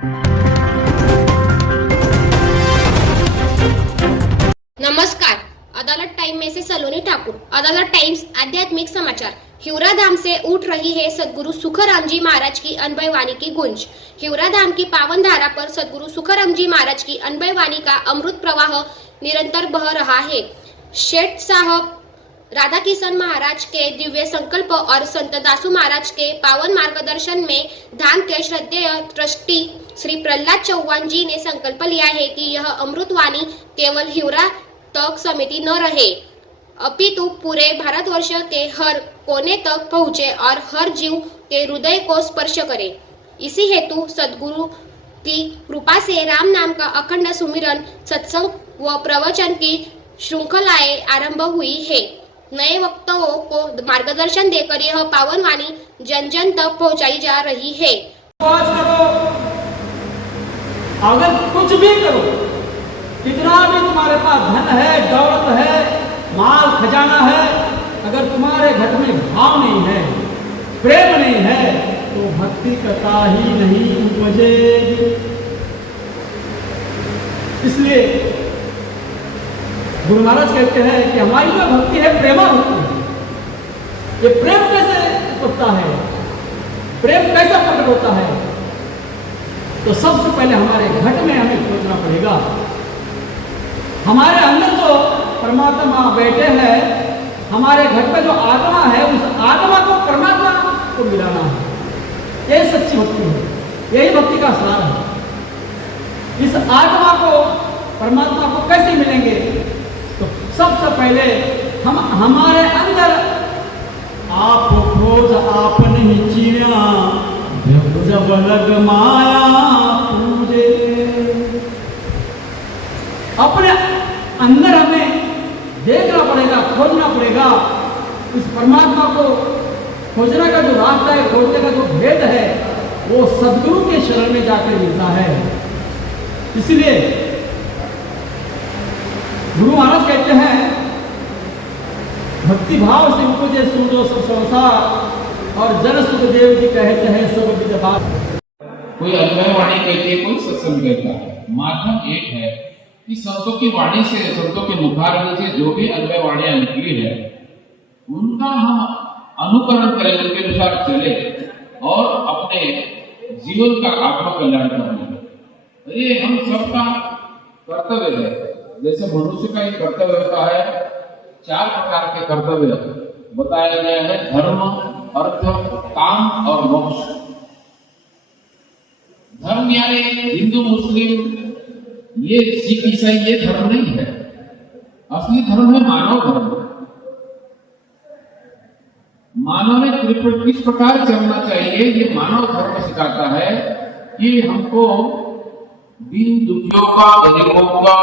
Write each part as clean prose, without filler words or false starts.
नमस्कार, अदालत टाइम में से सलोनी ठाकुर। अदालत टाइम्स आध्यात्मिक समाचार। हिवरा धाम से उठ रही है सदगुरु सुखराम जी महाराज की अनभय वाणी की गूंज। हिवरा धाम की पावन धारा पर सदगुरु सुखराम जी महाराज की अनभय वाणी का अमृत प्रवाह निरंतर बह रहा है। शेठ साहब राधा किशन महाराज के दिव्य संकल्प और संत दासू महाराज के पावन मार्गदर्शन में धाम के श्रद्धेय ट्रस्टी श्री प्रहलाद चौहान जी ने संकल्प लिया है कि यह अमृत वाणी केवल हिवरा तक समिति न रहे, अपितु पूरे भारतवर्ष के हर कोने तक पहुंचे और हर जीव के हृदय को स्पर्श करे। इसी हेतु सदगुरु की कृपा से राम नाम का अखंड सुमिरन, सत्संग व प्रवचन की श्रृंखलाएं आरंभ हुई है। नए वक्ताओं को मार्गदर्शन देकर यह पावन वाणी जन जन तक पहुंचाई जा रही है। अगर कुछ भी करो, कितना भी तुम्हारे पास धन है, दौलत है, माल खजाना है, अगर तुम्हारे घर में भाव नहीं है, प्रेम नहीं है, तो भक्ति कथा ही नहीं उपजेगी। इसलिए गुरु महाराज कहते हैं कि हमारी जो भक्ति है प्रेमा भक्ति है। ये प्रेम कैसे होता है, प्रेम कैसा प्रकट होता है, तो सबसे पहले हमारे घट में हमें सोचना पड़ेगा। हमारे अंदर जो परमात्मा बैठे हैं, हमारे घर में जो आत्मा है, उस आत्मा को परमात्मा को मिलाना है। यही सच्ची भक्ति है, यही भक्ति का सार है। इस आत्मा को परमात्मा को कैसे मिलेंगे, तो सबसे पहले हम हमारे अंदर आप खोज आपने ही चीना, जब लग माया पूजे। अपने अंदर हमें देखना पड़ेगा, खोजना पड़ेगा। इस परमात्मा को खोजने का जो रास्ता है, खोजने का जो भेद है, वो सदगुरु के शरण में जाकर मिलता है। इसलिए गुरु महाराज कहते हैं, भक्ति भाव से उपजे सूझो सब संसार, और जन सुखदेव जी कहते हैं सब विद्वान। कोई अनभय वाणी कहती है, कोई सत्संग कहता है। माध्यम एक है कि संतों की वाणी से, संतों के मुखारविंद से जो भी अनभय वाणियां निकली है, उनका हम अनुकरण करें, उनके अनुसार चले और अपने जीवन का आत्म कल्याण करें। ये हम सबका कर्तव्य है। जैसे मनुष्य का एक कर्तव्य होता है, 4 प्रकार के कर्तव्य बताया गया है: धर्म, अर्थ, काम और मोक्ष। धर्म यानी हिंदू, मुस्लिम, ये सिख, ईसाई, ये धर्म नहीं है। असली धर्म है मानव धर्म। मानव में किस प्रकार चलना चाहिए, ये मानव धर्म सिखाता है कि हमको दीन दुखियों का, गरीबों का,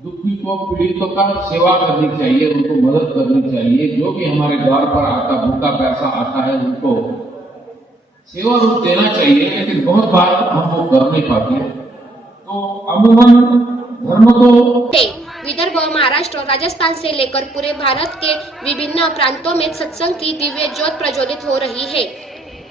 दुखी को, पीड़ितों का सेवा करनी चाहिए, उनको मदद करनी चाहिए। जो भी हमारे द्वार पर आता, भूखा प्यासा आता है, उनको सेवा रूप देना चाहिए। लेकिन बहुत बार हम वो कर नहीं पाते। तो अमूमन धर्म को विदर्भ, महाराष्ट्र, राजस्थान से लेकर पूरे भारत के विभिन्न प्रांतों में सत्संग की दिव्य ज्योत प्रज्वलित हो रही है।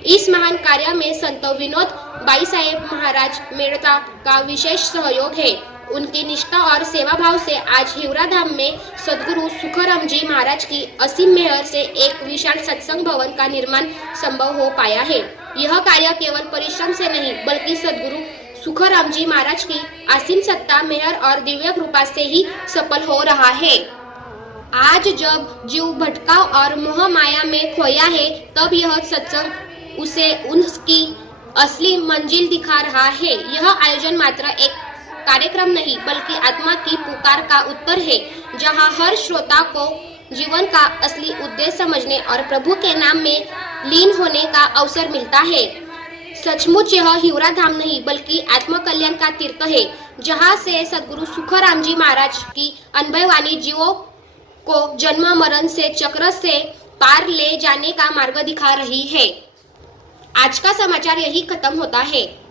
इस महान कार्य में संत विनोद बाई साहेब महाराज मेड़ता का विशेष सहयोग है। उनकी निष्ठा और सेवा भाव से आज हिवरा धाम में सदगुरु सुखराम जी महाराज की असीम मेहर से एक विशाल सत्संग भवन का निर्माण संभव हो पाया है। यह कार्य केवल परिश्रम से नहीं, बल्कि सदगुरु सुखराम जी महाराज की असीम सत्ता, मेहर और दिव्य कृपा से ही सफल हो रहा है। आज जब जीव भटकाव और मोह माया में खोया है, तब यह सत्संग उसे उसकी असली मंजिल दिखा रहा है। यह आयोजन मात्र एक कार्यक्रम नहीं, बल्कि आत्मा की पुकार का उत्तर है, जहां हर श्रोता को जीवन का असली उद्देश्य समझने और प्रभु के नाम में लीन होने का अवसर मिलता है। सचमुच यह हिवरा धाम नहीं, बल्कि आत्म कल्याण का तीर्थ है, जहां से सदगुरु सुखराम जी महाराज की अनभय वाणी जीवों को जन्म मरण से चक्र से पार ले जाने का मार्ग दिखा रही है। आज का समाचार यही खत्म होता है।